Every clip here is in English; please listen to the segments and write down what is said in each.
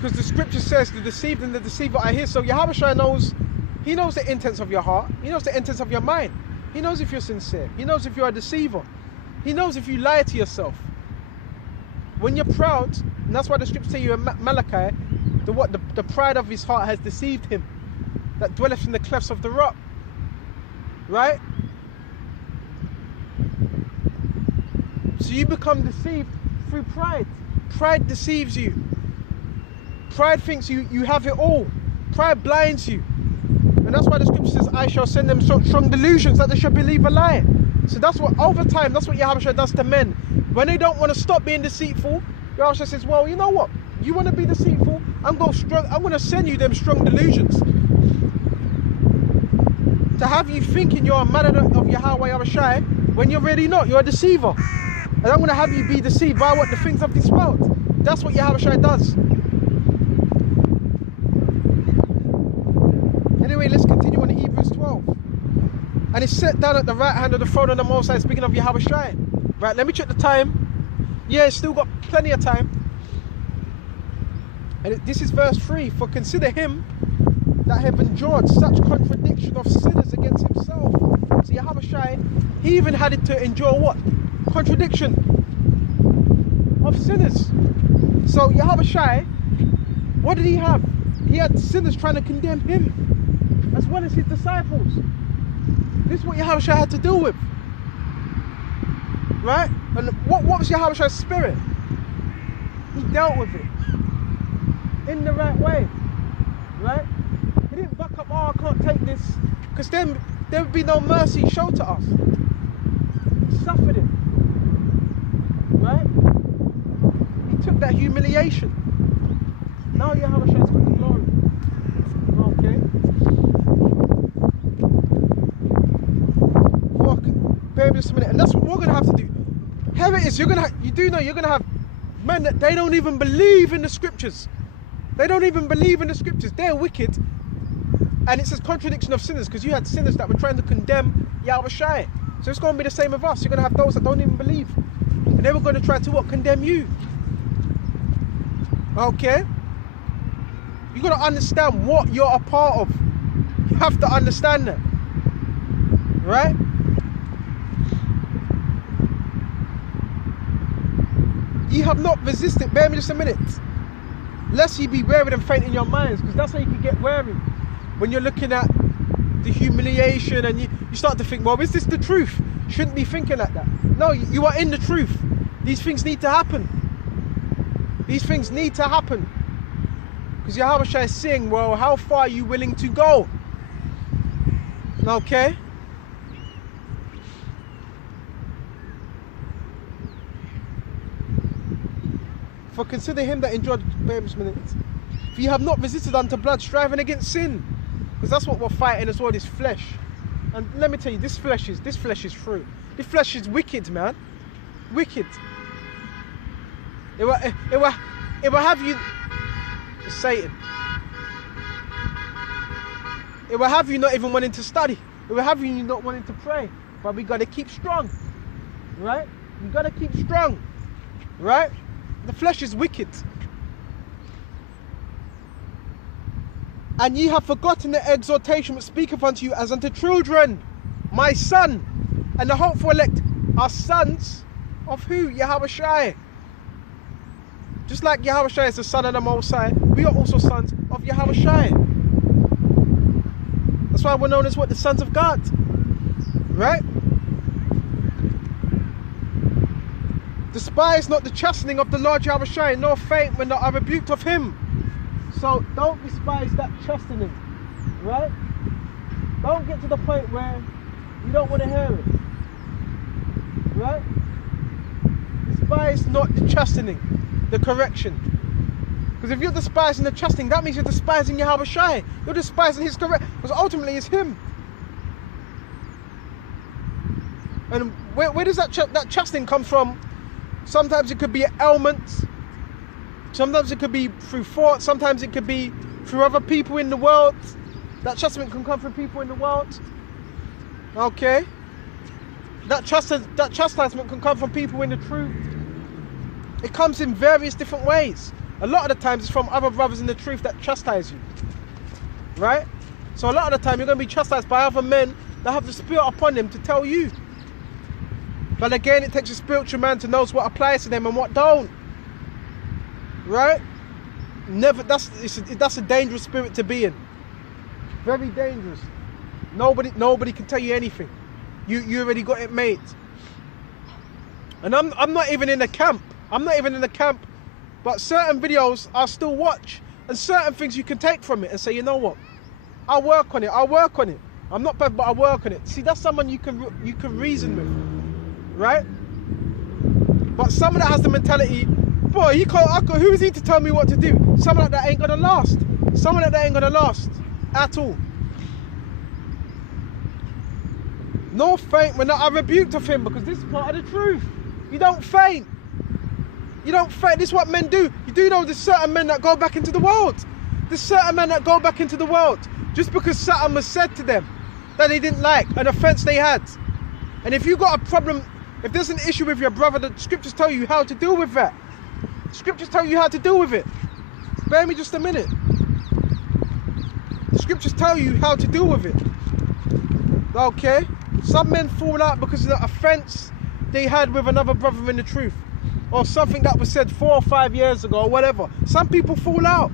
Because the scripture says the deceived and the deceiver are his. So Yahushua knows, he knows the intents of your heart. He knows the intents of your mind. He knows if you're sincere. He knows if you're a deceiver. He knows if you lie to yourself. When you're proud, and that's why the scriptures say you in Malachi, the pride of his heart has deceived him, that dwelleth in the clefts of the rock. Right? So you become deceived through pride. Pride deceives you. Pride thinks you have it all. Pride blinds you. And that's why the scripture says, I shall send them strong delusions that they shall believe a lie. So that's what, over time, that's what Yahushua does to men. When they don't want to stop being deceitful, Yahushua says, well, you know what? You want to be deceitful? I'm going to send you them strong delusions. To have you thinking you're a man of Yahweh Yahushua when you're really not. You're a deceiver. And I'm going to have you be deceived by what the things of this world. That's what Yahushua does. Anyway, let's continue on in Hebrews 12. And it's set down at the right hand of the throne of the Most High, speaking of Yahushua. Right, let me check the time. Yeah, it's still got plenty of time. And this is verse 3. For consider him that have endured such contradiction of sinners against himself. So Yahushua, he even had to endure what? Contradiction of sinners. So Yahushua, what did he have? He had sinners trying to condemn him, as well as his disciples. This is what Yahushua had to deal with. Right? And what was Yahushua's spirit? He dealt with it in the right way. Right? He didn't buck up, oh, I can't take this, because then there would be no mercy shown to us. He suffered it. Right? He took that humiliation. Now Yahushua's got the glory. Okay? Bear just a minute, and that's what we're going to have to do. Here it is, you're going to have men that they don't even believe in the scriptures. They don't even believe in the scriptures. They're wicked. And it says contradiction of sinners, because you had sinners that were trying to condemn Yahushua. So it's going to be the same with us. You're going to have those that don't even believe. And they were going to try to what? Condemn you. Okay? You've got to understand what you're a part of. You have to understand that. Right? Ye have not resisted. Bear me just a minute. Lest ye be wearied and faint in your minds, because that's how you can get weary. When you're looking at the humiliation and you start to think, well, is this the truth? You shouldn't be thinking like that. No, you are in the truth. These things need to happen. These things need to happen. Because Yahushua is saying, well, how far are you willing to go? Okay? For consider him that endured, bear me a minute. For you have not resisted unto blood, striving against sin. Because that's what we're fighting as well, this flesh. And let me tell you, this flesh is true. This flesh is wicked, man. Wicked. It will have you, it's Satan. It will have you not even wanting to study. It will have you not wanting to pray. But we got to keep strong. Right? We got to keep strong. Right? The flesh is wicked. And ye have forgotten the exhortation which speaketh unto you as unto children, my son. And the hopeful elect are sons of who? Yahushua. Just like Yahushua is the son of the Most High, we are also sons of Yahushua. That's why we're known as what? The sons of God. Right? Despise not the chastening of the Lord Yahushua, nor faint when they are rebuked of him. So don't despise that chastening, right? Don't get to the point where you don't want to hear it, right? Despise not the chastening, the correction. Because if you're despising the chastening, that means you're despising Yahushua. You're despising his correction, because ultimately it's him. And where does that chastening come from? Sometimes it could be an ailment. Sometimes it could be through thought. Sometimes it could be through other people in the world. That chastisement can come from people in the world. Okay? That chastisement can come from people in the truth. It comes in various different ways. A lot of the times it's from other brothers in the truth that chastise you. Right? So a lot of the time you're going to be chastised by other men that have the Spirit upon them to tell you. But again, it takes a spiritual man to know what applies to them and what don't. Right? Never. That's a dangerous spirit to be in. Very dangerous. Nobody can tell you anything. You already got it made. And I'm not even in the camp. I'm not even in the camp. But certain videos I still watch, and certain things you can take from it and say, you know what? I'll work on it. I'll work on it. I'm not perfect, but I'll work on it. See, that's someone you can reason with, right? But someone that has the mentality, boy, who is he to tell me what to do? Someone like that ain't gonna last. Someone like that ain't gonna last at all. No faint when I rebuked of him, because this is part of the truth. You don't faint. You don't faint. This is what men do. You do know there's certain men that go back into the world. There's certain men that go back into the world just because something was said to them that they didn't like, an offense they had. And if you got a problem, if there's an issue with your brother, the scriptures tell you how to deal with that. Scriptures tell you how to deal with it. Bear me just a minute. The scriptures tell you how to deal with it. Okay? Some men fall out because of the offense they had with another brother in the truth, or something that was said 4 or 5 years ago, or whatever. Some people fall out,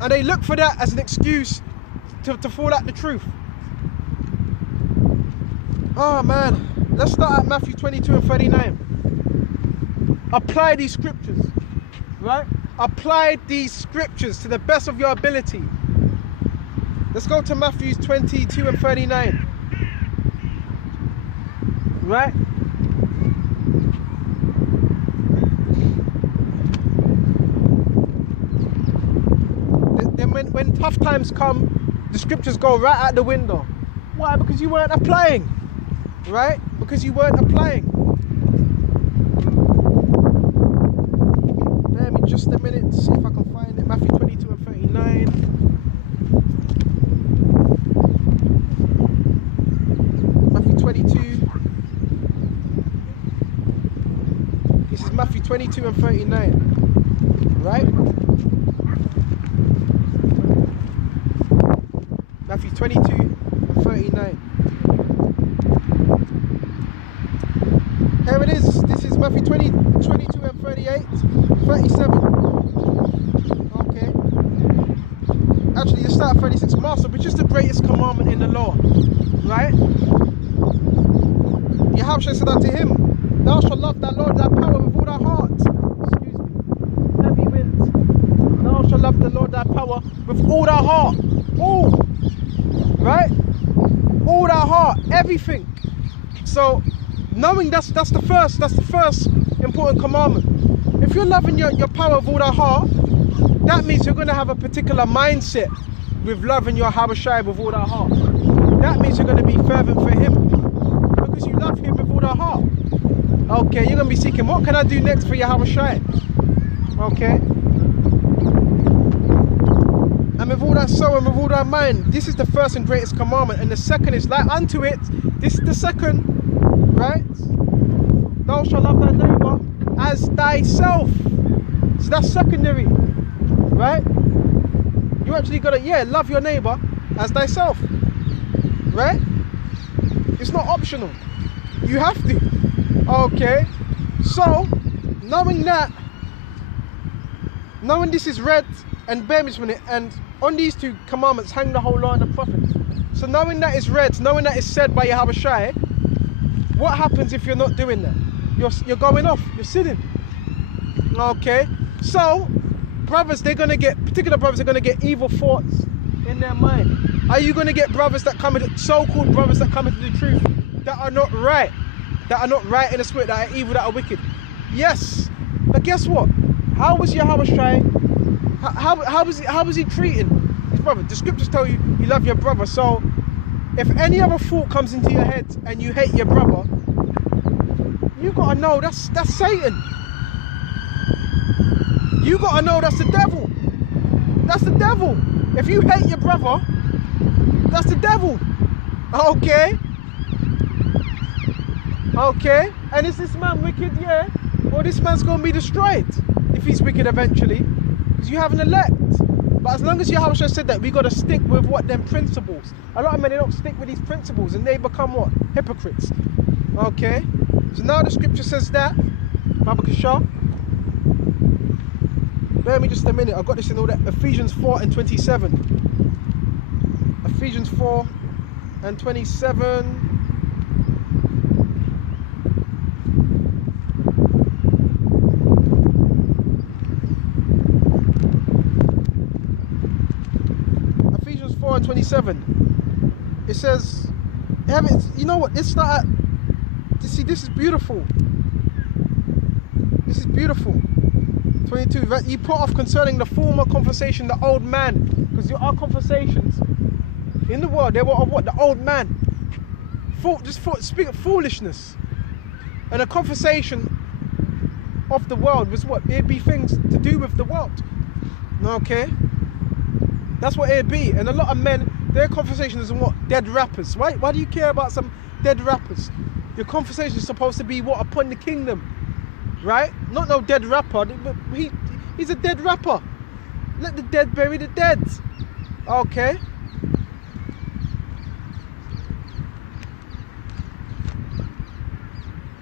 and they look for that as an excuse to fall out the truth. Oh man, let's start at Matthew 22 and 39. Apply these scriptures, right? Apply these scriptures to the best of your ability. Let's go to Matthew 22 and 39. Right? Then when tough times come, the scriptures go right out the window. Why? Because you weren't applying. Right? Because you weren't applying. Bear me just a minute to see if I can find it. Matthew 22 and 39. Matthew 22. This is Matthew 22 and 39. Right? Matthew 22 and 39. Here it is. This is Matthew 22 and 38, 37. Okay. Actually, you start at 36. Master, which is the greatest commandment in the law? Right? Yahushua said unto him, thou shalt love thy Lord thy power with all thy heart. Excuse me. Heavy wind. Thou shalt love the Lord thy power with all thy heart. All. Right? All thy heart. Everything. So, knowing that's the first important commandment. If you're loving your power with all thy heart, that means you're going to have a particular mindset with loving your Yahushua with all thy heart. That means you're going to be fervent for him because you love him with all thy heart. Okay, you're going to be seeking, what can I do next for Yahushua? Okay. And with all that soul and with all that mind, this is the first and greatest commandment. And the second is like unto it. This is the second. Right? Thou shalt love thy neighbor as thyself. So that's secondary. Right? You actually got to, love your neighbor as thyself. Right? It's not optional. You have to. Okay. So, knowing this is read, and bear me a minute, and on these two commandments hang the whole law and the prophets. So knowing that is read, knowing that is said by Yahushua, what happens if you're not doing that? You're going off, you're sinning. Okay? So, brothers, particular brothers are going to get evil thoughts in their mind. Are you going to get brothers that come into, so-called brothers that come into the truth, that are not right? That are not right in the spirit, that are evil, that are wicked? Yes. But guess what? How was Yahushua, how was he treating his brother? The scriptures tell you, you love your brother. So, if any other thought comes into your head and you hate your brother, you gotta know that's Satan. You gotta know that's the devil. That's the devil. If you hate your brother, that's the devil. Okay? Okay? And is this man wicked? Yeah. Well, this man's gonna be destroyed if he's wicked eventually. Because you have an elect. But as long as Yahweh said that, we got to stick with what them principles. A lot of men, they don't stick with these principles and they become what? Hypocrites. Okay? So now the scripture says that. Babakashah. Bear with me just a minute. I've got this in all that. Ephesians 4 and 27. Ephesians 4 and 27. Ephesians 4 and 27. It says, you know what? It's not. See, this is beautiful. This is beautiful. 22. You put off concerning the former conversation, the old man, because our conversations in the world, they were of what? The old man. Speak of foolishness. And a conversation of the world was what? It'd be things to do with the world. Okay? That's what it'd be. And a lot of men, their conversation is what? Dead rappers. Why do you care about some dead rappers? Your conversation is supposed to be what? Upon the kingdom. Right? Not no dead rapper. He's a dead rapper. Let the dead bury the dead. Okay?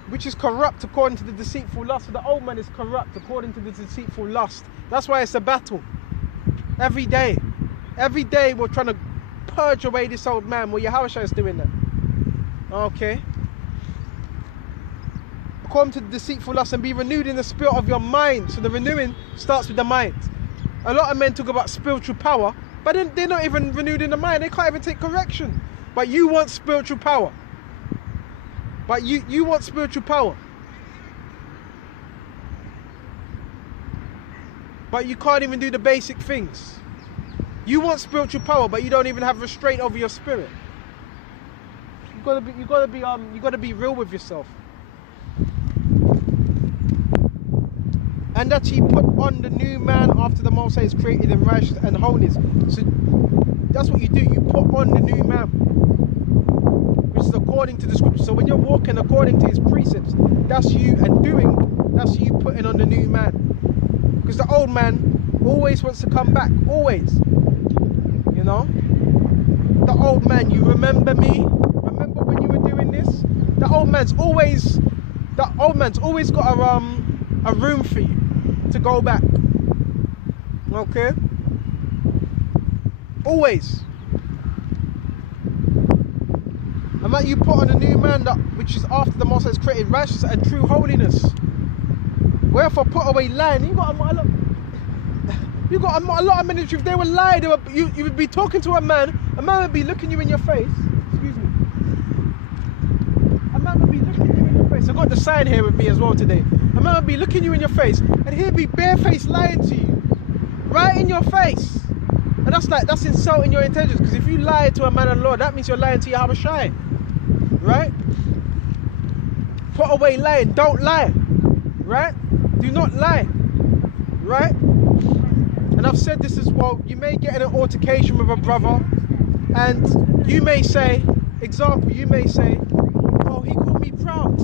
Which is corrupt according to the deceitful lust. So the old man is corrupt according to the deceitful lust. That's why it's a battle. Every day. Every day we're trying to purge away this old man. Well, Yahushua is doing that. Okay? According to the deceitful lust, and be renewed in the spirit of your mind. So the renewing starts with the mind. A lot of men talk about spiritual power, but then they're not even renewed in the mind. They can't even take correction. But you want spiritual power. But you want spiritual power. But you can't even do the basic things. You want spiritual power, but you don't even have restraint over your spirit. You gotta be real with yourself. And that he put on the new man after the Most High is created in righteousness and holiness. So that's what you do. You put on the new man, which is according to the scripture. So when you're walking according to his precepts, that's you, and doing, that's you putting on the new man. Because the old man always wants to come back, always. You know? The old man, you remember me? Remember when you were doing this? The old man's always got a room for you to go back. Okay? Always. And that you put on a new man, which is after the Most High is created righteousness and true holiness. Wherefore put away lying. You got a lot of men. If they were lying, you would be talking to a man would be looking you in your face. Excuse me. A man would be looking you in your face. I've got the sign here with me as well today. A man would be looking you in your face, and he'd be barefaced lying to you. Right in your face. And that's insulting your intelligence, because if you lie to a man of the Lord, that means you're lying to Yahweh Shai. Right? Put away lying. Don't lie. Right? Do not lie. Right? And I've said this as well. You may get in an altercation with a brother, and you may say, you may say, well, he called me proud.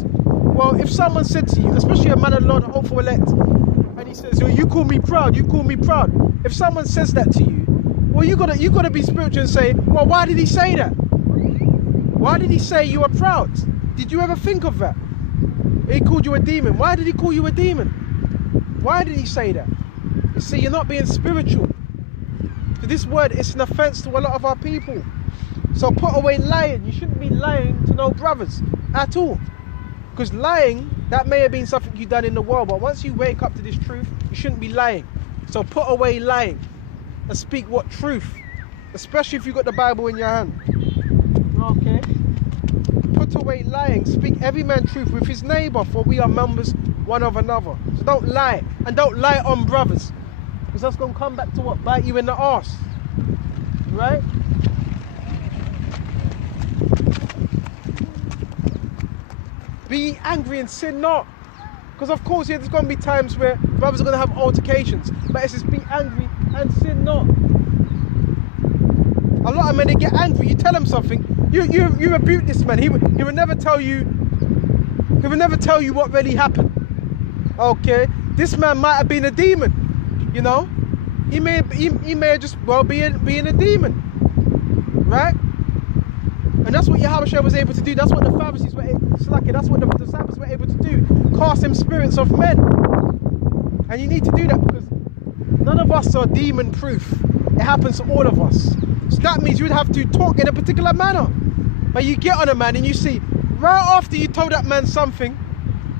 Well, if someone said to you, especially a man of the Lord, a hopeful elect, and he says, well, you call me proud, you call me proud. If someone says that to you, well, you gotta be spiritual and say, well, why did he say that? Why did he say you are proud? Did you ever think of that? He called you a demon. Why did he call you a demon? Why did he say that? You see, you're not being spiritual. So this word is an offense to a lot of our people. So put away lying. You shouldn't be lying to no brothers at all. Because lying, that may have been something you've done in the world, but once you wake up to this truth, you shouldn't be lying. So put away lying and speak what truth, especially if you've got the Bible in your hand. Okay? Put away lying, speak every man truth with his neighbor, for we are members one of another. So don't lie, and don't lie on brothers, because that's going to come back to what? Bite you in the arse. Right? Be angry and sin not. Because of course, yeah, there's going to be times where brothers are going to have altercations. But it says be angry and sin not. A lot of men, they get angry. You tell them something. You rebuke this man. He will never tell you. He will never tell you what really happened. Okay? This man might have been a demon. You know? He may just well being a demon, right? And that's what Yahushua was able to do. That's what the Pharisees were able to do. That's what the disciples were able to do. Cast them spirits of men. And you need to do that because none of us are demon proof. It happens to all of us. So that means you would have to talk in a particular manner. But you get on a man and you see, right after you told that man something,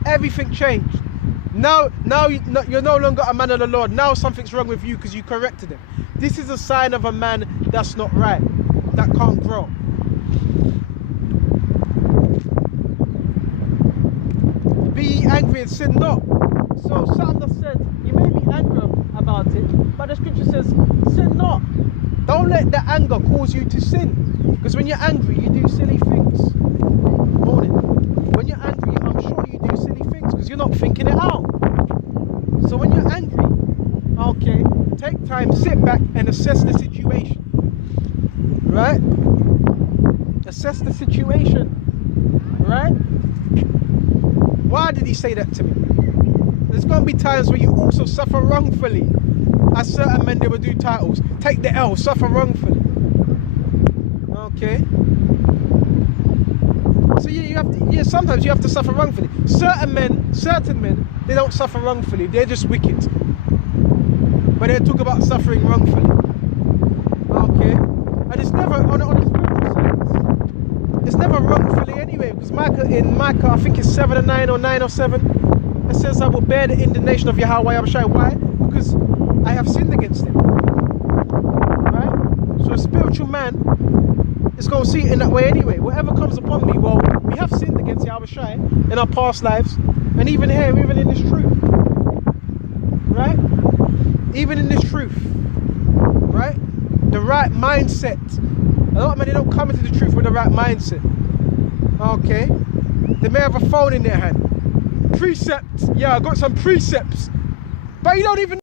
everything changed. Now you're no longer a man of the Lord. Now something's wrong with you because you corrected him. This is a sign of a man that's not right, that can't grow. Be ye angry and sin not. So Psalm that said, you may be angry about it, but the scripture says, sin not. Don't let the anger cause you to sin. Because when you're angry, you do silly things. Morning. When you're angry, I'm sure you do silly things because you're not thinking it out. So when you're angry, okay, take time, sit back and assess the situation. Right? Assess the situation. Right? Why did he say that to me? There's going to be times where you also suffer wrongfully. As certain men, they will do titles. Take the L, suffer wrongfully. Okay? So sometimes you have to suffer wrongfully. Certain men, they don't suffer wrongfully. They're just wicked. But they talk about suffering wrongfully. Okay? And it's never, on a spiritual sense, it's never wrongfully anyway. Because in Micah, I think it's 7:9 or 9:7, it says, I will bear the indignation of Yahweh Abishai. Why? Because I have sinned against him. Right? So a spiritual man is going to see it in that way anyway. Whatever comes upon me, well, we have sinned against Yahweh in our past lives. And even here, even in this truth. Right? Even in this truth. Right? The right mindset. A lot of men, they don't come into the truth with the right mindset. Okay? They may have a phone in their hand. Precepts. Yeah, I got some precepts. But you don't even